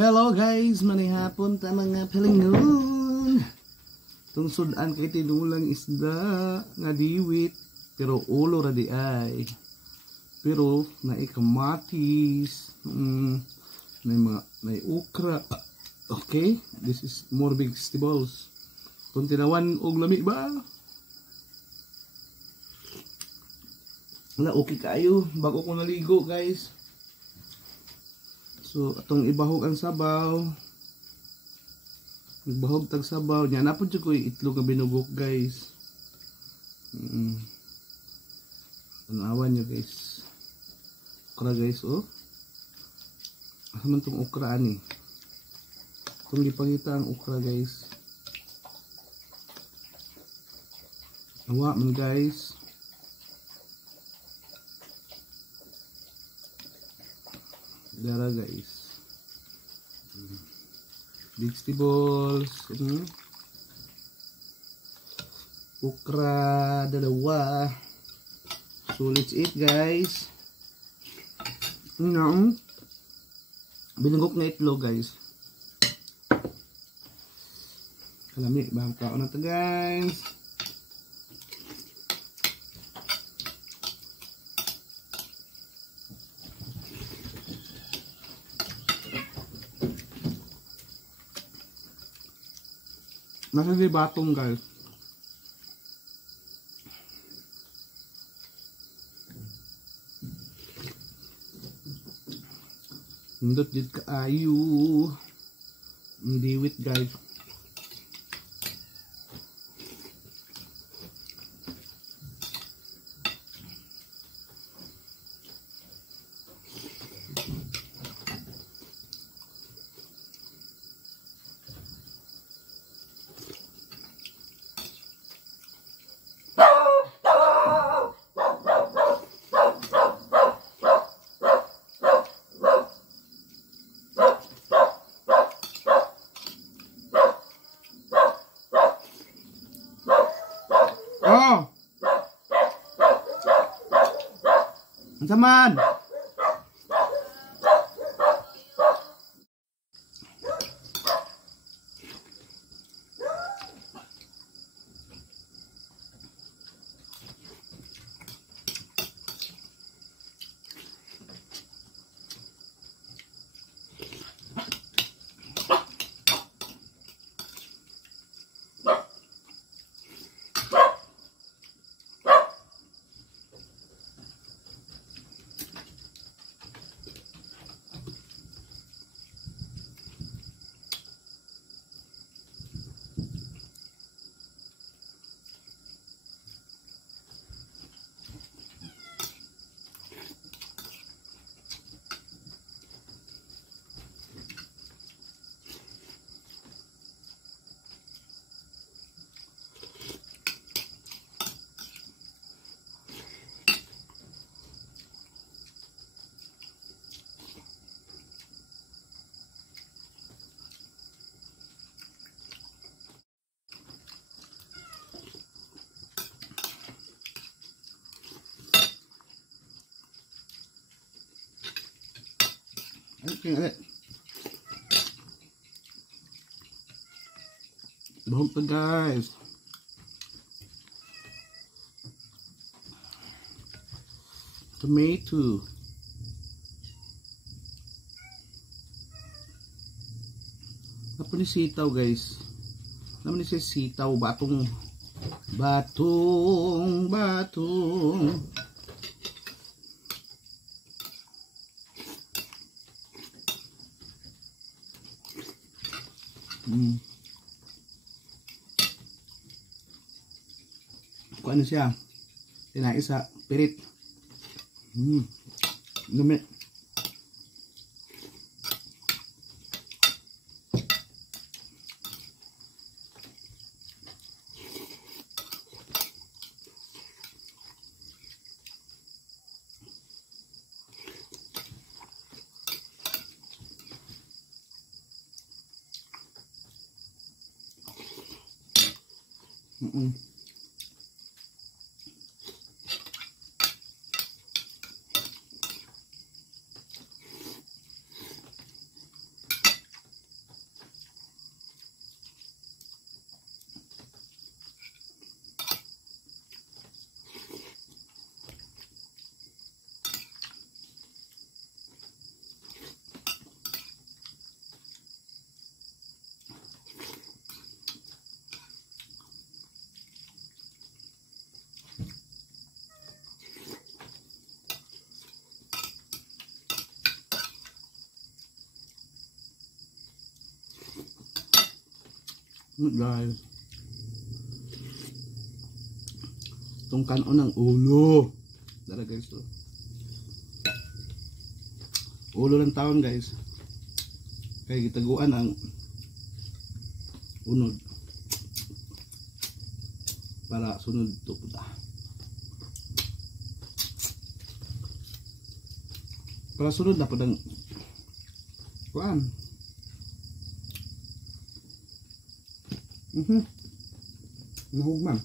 Hello guys, manihapon ta mga palingon. Tungsudan kay tinulang isda nga diwit pero ulo ra di ay. Pero naay kamatis, may okra. Okay, this is more vegetables. Kung tinawan og lami ba? Wala, okay kayo bago ko naligo guys. So atong ibahog ang sabaw. Ibahog tag sabaw nya na pud ko itlog nga binugok guys. Tanawan nyo guys. Okra guys oh. Asa man tong okra ani? Kung gipangita ang okra guys. Awa man guys. Dara guys. Vegetables, okra, dalawa. So let's eat guys. Binugok na itlog guys. Kalami, bahang kaon na ito guys. Nasa di batong guys. Hindot did kaayo. Diwit guys. Teman. Okay. Bahog pa guys. Tomato. Apa ni sitaw guys? Naman ni sitaw batong. Kung ano siya, tinais sa pirit. Lumi. Guys. Itong kanon ng ulo. Dara guys to. Ulo ng taon guys. Kaya gitaguan ang unod. Para sunod to puta. Para sunod na padang kuan. Nahugman.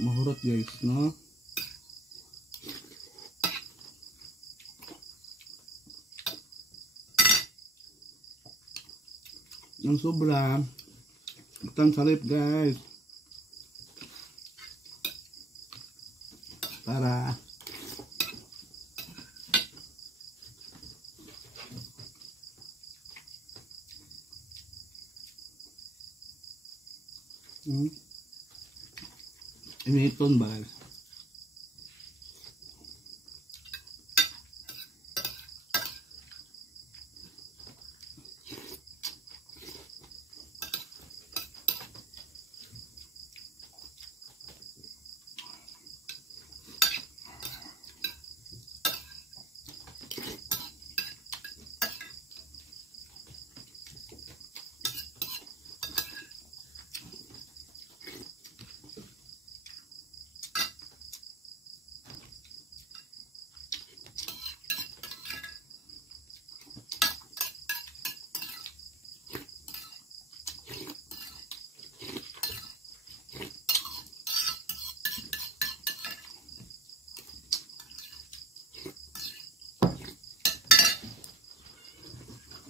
Mahurot guys, no? Ang sobra. Itang salip guys. Para Initon ba guys?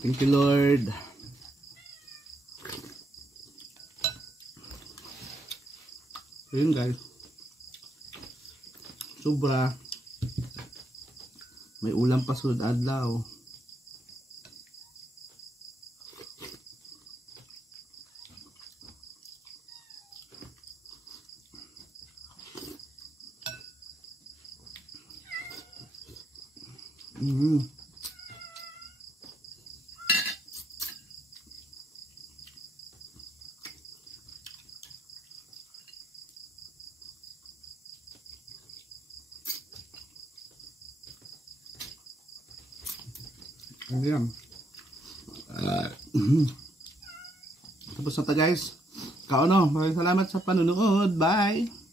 Thank you Lord. Ayun guys. Sobra. May ulam pa sunod adlaw. Ayan. Tapos na ta guys. Kaono, maraming salamat sa panunood. Bye!